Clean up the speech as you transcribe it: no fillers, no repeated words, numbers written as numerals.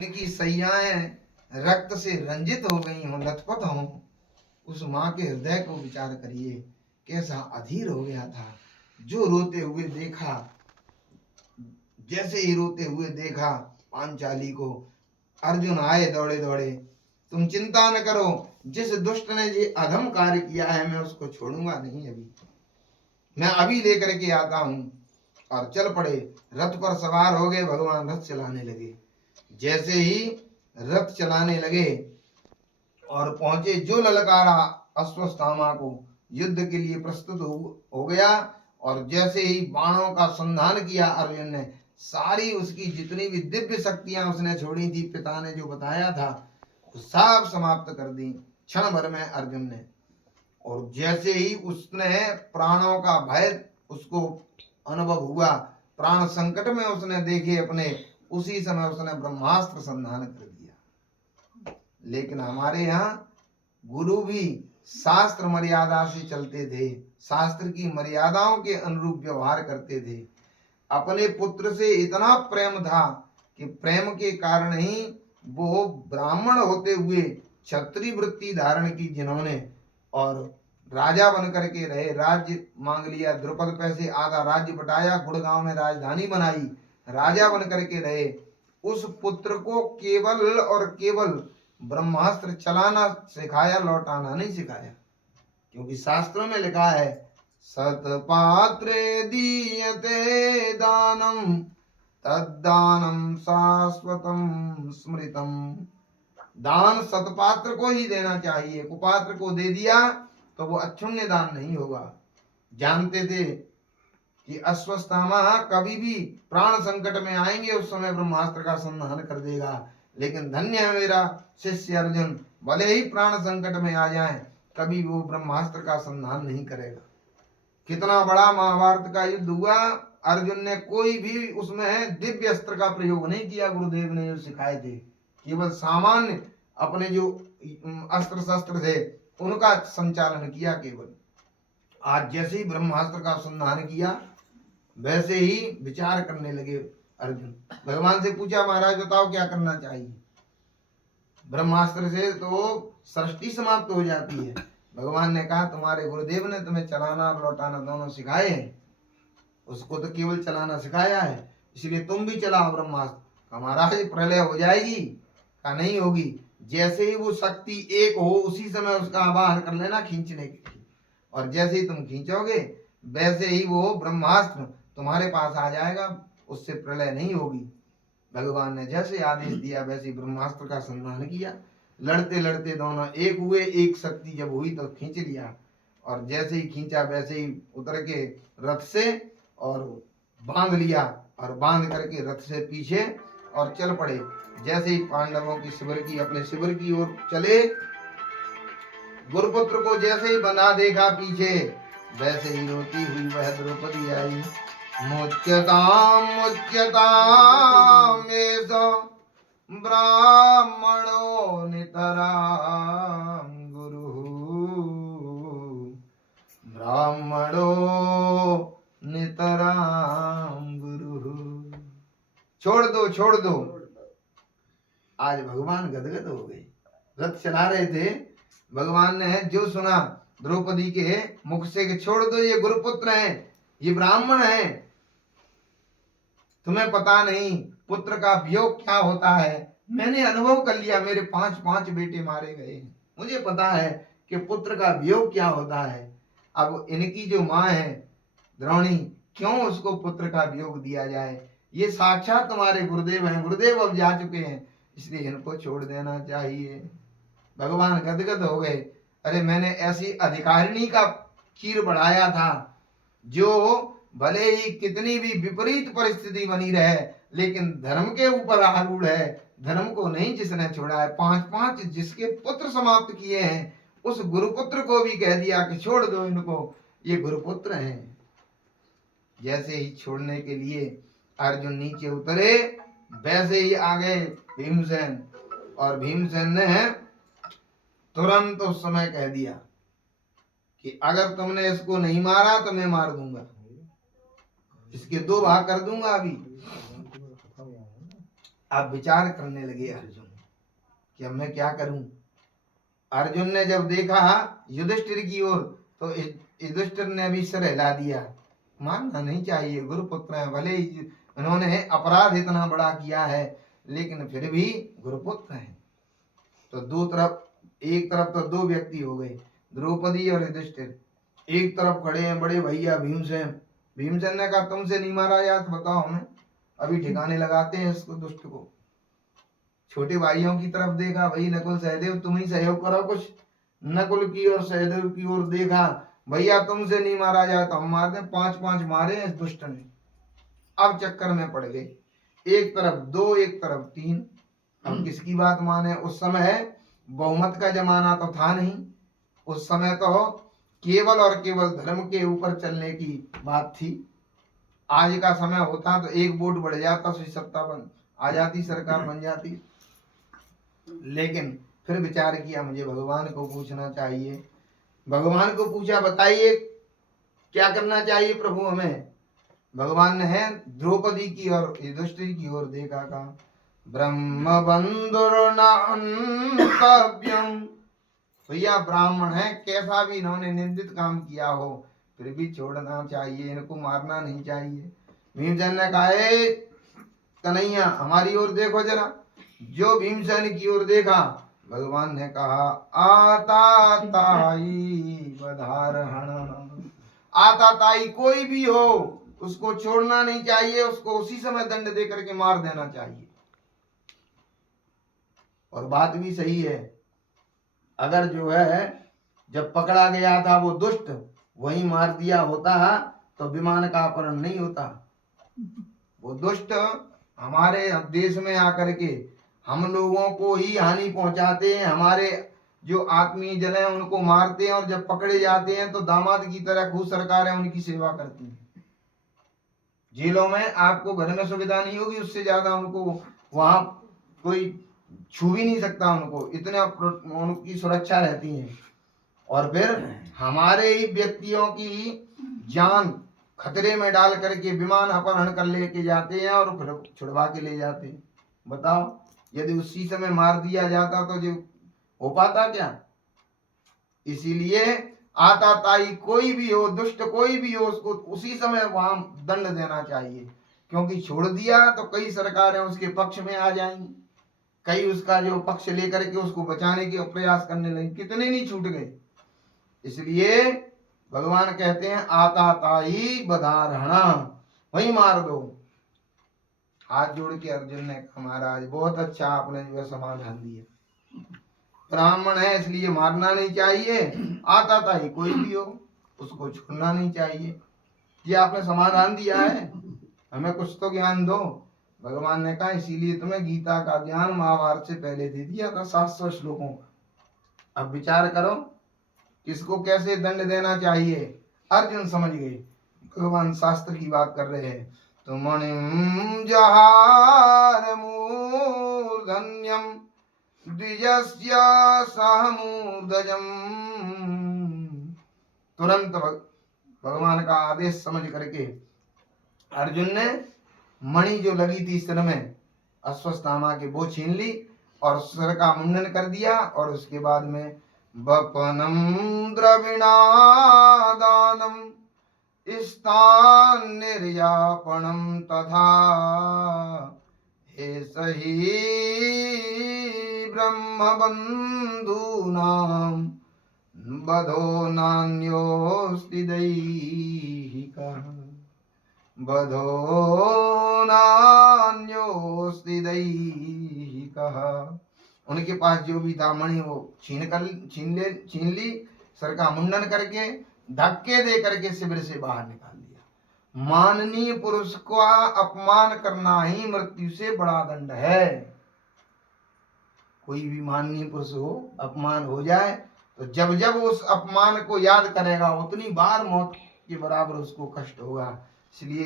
की सैयाएं रक्त से रंजित हो गई हों, लथपथ हों, उस माँ के हृदय को विचार करिए, कैसा अधीर हो गया था। जो रोते हुए देखा, जैसे ही रोते हुए देखा पांचाली को, अर्जुन आए दौड़े दौड़े, तुम चिंता न करो, जिस दुष्ट ने ये अधम कार्य किया है मैं उसको छोड़ूंगा नहीं, अभी मैं अभी लेकर के आता हूं। और चल पड़े, रथ पर सवार हो गए, भगवान रथ चलाने लगे। जैसे ही रथ चलाने लगे और पहुंचे, जो ललकारा अश्वत्थामा को, युद्ध के लिए प्रस्तुत हो गया। और जैसे ही बाणों का संधान किया अर्जुन ने, सारी उसकी जितनी भी दिव्य शक्तियां उसने छोड़ी थी, पिता ने जो बताया था, सब समाप्त कर दी क्षण भर में अर्जुन ने। और जैसे ही उसने प्राणों का भय उसको अनुभव हुआ, प्राण संकट में उसने देखे अपने, उसी समय उसने ब्रह्मास्त्र संधान कर दिया। लेकिन हमारे यहाँ गुरु भी शास्त्र मर्यादा से चलते थे, शास्त्र की मर्यादाओं के अनुरूप व्यवहार करते थे। अपने पुत्र से इतना प्रेम था कि प्रेम के कारण ही वो ब्राह्मण होते हुए क्षत्रिय वृत्ति धारण की, जिन्होंने और राजा बन करके रहे, राज्य मांग लिया, द्रुपद पैसे आधा राज्य बटाया, गुड़गांव में राजधानी बनाई, राजा बन करके रहे। उस पुत्र को केवल और केवल ब्रह्मास्त्र चलाना सिखाया, लौटाना नहीं सिखाया। क्योंकि शास्त्रों में लिखा है, सतपात्रे दीयते दानम तद्दानम शाश्वतम स्मृतम। दान सतपात्र को ही देना चाहिए, कुपात्र को दे दिया तो वो अक्षुण्य दान नहीं होगा। जानते थे कि अश्वत्थामा कभी भी प्राण संकट में आएंगे, उस समय ब्रह्मास्त्र का संधान कर देगा। लेकिन धन्य है मेरा शिष्य अर्जुन, भले ही प्राण संकट में आ जाए, कभी वो ब्रह्मास्त्र का संधान नहीं करेगा। कितना बड़ा महाभारत का युद्ध हुआ, अर्जुन ने कोई भी उसमें दिव्य अस्त्र का प्रयोग नहीं किया। गुरुदेव ने जो सिखाए थे, केवल सामान्य अपने जो अस्त्र शस्त्र थे उनका संचालन किया केवल। आज जैसे ही ब्रह्मास्त्र का संधान किया, वैसे ही विचार करने लगे अर्जुन। भगवान से पूछा, महाराज बताओ क्या करना चाहिए। ब्रह्मास्त्र से तो सृष्टि समाप्त हो जाती है। भगवान ने कहा, तुम्हारे गुरुदेव ने तुम्हें चलाना और लौटाना दोनों सिखाए हैं, उसको तो केवल चलाना सिखाया है, इसलिए तुम भी चलाओ ब्रह्मास्त्र। महाराज प्रलय हो जाएगी, का नहीं होगी। जैसे ही वो शक्ति एक हो, उसी समय उसका आवाहन कर लेना खींचने के लिए, और जैसे ही तुम खींचोगे वैसे ही वो ब्रह्मास्त्र तुम्हारे पास आ जाएगा, उससे प्रलय नहीं होगी। भगवान ने जैसे आदेश दिया वैसे ब्रह्मास्त्र का संधान किया। लड़ते लड़ते दोनों एक हुए, एक शक्ति जब हुई तो खींच लिया, और जैसे ही खींचा वैसे ही उतर के रथ से और बांध लिया, और बांध करके रथ से पीछे और चल पड़े। जैसे ही पांडवों की शिविर की, अपने शिविर की ओर चले, गुरुपुत्र को जैसे ही बंधा देखा पीछे, वैसे ही रोती हुई वह द्रौपदी आई। मुच्यताम मुच्यताम एष ब्राह्मणो नितराम गुरु, ब्राह्मणो नितराम गुरु। छोड़ दो छोड़ दो। आज भगवान गदगद हो गए। रथ चला रहे थे, भगवान ने जो सुना द्रौपदी के मुख से कि छोड़ दो, ये गुरुपुत्र हैं, ये ब्राह्मण हैं, तुम्हें पता नहीं पुत्र का वियोग क्या होता है। मैंने अनुभव कर लिया, मेरे 5 बेटे मारे गए हैं, मुझे पता है कि पुत्र का वियोग क्या होता है। अब इनकी जो माँ है द्रोणी, क्यों उसको पुत्र का वियोग दिया जाए। ये साक्षात तुम्हारे गुरुदेव हैं, गुरुदेव अब जा चुके हैं, इसलिए इनको छोड़ देना चाहिए। भगवान गदगद हो गए। अरे मैंने ऐसी अधिकारिणी का चीर बढ़ाया था, जो भले ही कितनी भी विपरीत परिस्थिति बनी रहे, लेकिन धर्म के ऊपर आरूढ़ है, धर्म को नहीं जिसने छोड़ा है। 5 जिसके पुत्र समाप्त किए हैं, उस गुरुपुत्र को भी कह दिया कि छोड़ दो इनको, ये गुरुपुत्र हैं। जैसे ही छोड़ने के लिए अर्जुन नीचे उतरे, वैसे ही आ गए भीमसेन, और भीमसेन ने तुरंत उस समय कह दिया कि अगर तुमने इसको नहीं मारा तो मैं मार दूंगा, इसके 2 भाग कर दूंगा। अभी अब विचार करने लगे अर्जुन कि अब मैं क्या करूं। अर्जुन ने जब देखा युधिष्ठिर की ओर तो युधिष्ठिर ने भी सिर हिला दिया। मानना नहीं चाहिए, गुरुपुत्र है, भले ही उन्होंने अपराध इतना बड़ा किया है लेकिन फिर भी गुरुपुत्र हैं। तो एक तरफ तो दो व्यक्ति हो गए, द्रौपदी और युधिष्ठिर। एक तरफ खड़े हैं बड़े भैया भीमसेन। भीमसेन ने कहा तुमसे नहीं मारा जाए तो बताओ हमें, अभी ठिकाने लगाते हैं इसको दुष्ट को। छोटे भाइयों की तरफ देखा, भाई नकुल सहदेव तुम ही सहयोग करो कुछ। नकुल की और सहदेव की ओर देखा, भैया तुमसे नहीं मारा जाए तो हम मार दें। 5-5 मारे इस दुष्ट ने। अब चक्कर में पड़ गए, एक तरफ 2 एक तरफ 3। अब किसकी बात माने। उस समय बहुमत का जमाना तो था नहीं, उस समय तो केवल और केवल धर्म के ऊपर चलने की बात थी। आज का समय होता तो एक वोट बढ़ जाता, सत्ता बन आ जाती, सरकार बन जाती। लेकिन फिर विचार किया मुझे भगवान को पूछना चाहिए। भगवान को पूछा बताइए क्या करना चाहिए प्रभु हमें। भगवान ने द्रौपदी की और युधिष्ठिर की ओर देखा, कहा ब्रह्म बंधुर्नान्तव्यम। भैया ब्राह्मण है, कैसा भी इन्होंने निंदित काम किया हो फिर भी छोड़ना चाहिए, इनको मारना नहीं चाहिए। भीमसेन ने कहा कन्हैया हमारी ओर देखो जरा। जो भीमसेन की ओर देखा, भगवान ने कहा आता ताई बधारहण। आता ताई कोई भी हो उसको छोड़ना नहीं चाहिए, उसको उसी समय दंड दे करके मार देना चाहिए। और बात भी सही है, अगर जो है जब पकड़ा गया था वो दुष्ट वही मार दिया होता तो विमान का अपहरण नहीं होता। वो दुष्ट हमारे देश में आकर के हम लोगों को ही हानि पहुंचाते हैं, हमारे जो आत्मीय जन है उनको मारते हैं, और जब पकड़े जाते हैं तो दामाद की तरह खूब सरकार है उनकी सेवा करती है। जेलों में आपको घर में सुविधा नहीं होगी, उससे ज्यादा उनको वहां कोई छू भी नहीं सकता, उनको इतना उनकी सुरक्षा रहती है। और फिर हमारे ही व्यक्तियों की जान खतरे में डाल करके विमान अपहरण कर लेके जाते हैं और फिर छुड़वा के ले जाते हैं। बताओ यदि उसी समय मार दिया जाता तो जो हो पाता क्या। इसीलिए आता ताई कोई भी हो, दुष्ट कोई भी हो, उसको उसी समय वहां दंड देना चाहिए। क्योंकि छोड़ दिया तो कई सरकारें उसके पक्ष में आ जाएंगी, कई उसका जो पक्ष लेकर के उसको बचाने के प्रयास करने लगे, कितने नहीं छूट गए। इसलिए भगवान कहते हैं आता ताई बधारहणा, वही मार दो। हाथ जोड़ के अर्जुन ने कहा महाराज बहुत अच्छा आपने जो समाधान दिया, ब्राह्मण है इसलिए मारना नहीं चाहिए, आता ताई कोई भी हो उसको छोड़ना नहीं चाहिए। ये आपने समाधान दिया है, हमें कुछ तो ज्ञान दो। भगवान ने कहा इसीलिए तुम्हें गीता का ज्ञान महाभारत से पहले दे दिया था 700 श्लोकों का। अब विचार करो किसको कैसे दंड देना चाहिए। अर्जुन समझ गए भगवान शास्त्र की बात कर रहे हैं। तो मणिम जहार मूर्धन्यम द्विजस्य सह मूर्धजम। तुरंत भगवान का आदेश समझ करके अर्जुन ने मणि जो लगी थी सिर में अश्वत्थामा के वो छीन ली और सिर का मुंडन कर दिया। और उसके बाद में वपनम द्रविणादानम स्थान निर्यापणम तथा हे सही ब्रह्म बंधूनाम बधो नान्योस्ति दैहिकः बधो नान्योस्ति दैहिकः। उनके पास जो भी था मणि वो छीन ली, सर का मुंडन करके धक्के दे करके शिविर से बाहर निकाल दिया। माननीय पुरुष का अपमान करना ही मृत्यु से बड़ा दंड है। कोई भी माननीय पुरुष हो अपमान हो जाए तो जब जब उस अपमान को याद करेगा उतनी बार मौत के बराबर उसको कष्ट होगा। इसलिए